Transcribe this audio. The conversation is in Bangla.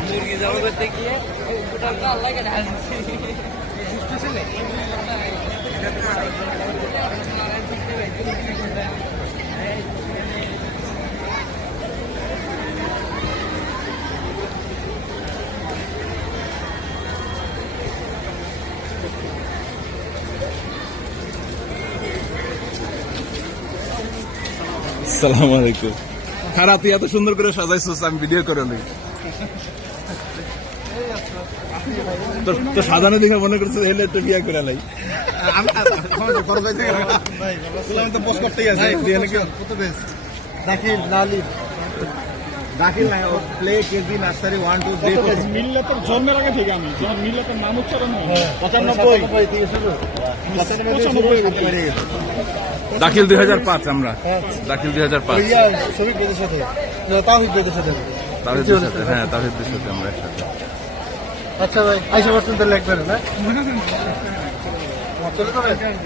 মুরগি জবাই করতে গিয়ে সালাম আলাইকুম। খারাপ তুই এত সুন্দর করে সাজাইছিস আমি ভিডিও করে লই তো- তো সাজানো দেখে মনে করছে হেলে একটু বিয়ে করে দাখিল দাখিল নাই play KG nursery one two three মিল্লাতের জন্মের আগে থেকে আমি যখন মিল্লাতের নাম উচ্চারণ পঁচানব্বই থেকে শুরু পঁচানব্বই দাখিল দুই হাজার পাঁচ আমরা দাখিল দুই হাজার পাঁচ সাথে বেদের সাথে তাদের সাথে হ্যাঁ তাদের সাথে আমরা একসাথে। আচ্ছা ভাই, আইসা বসেন, তাহলে একবারে না হ্যাঁ? চলে যাবেন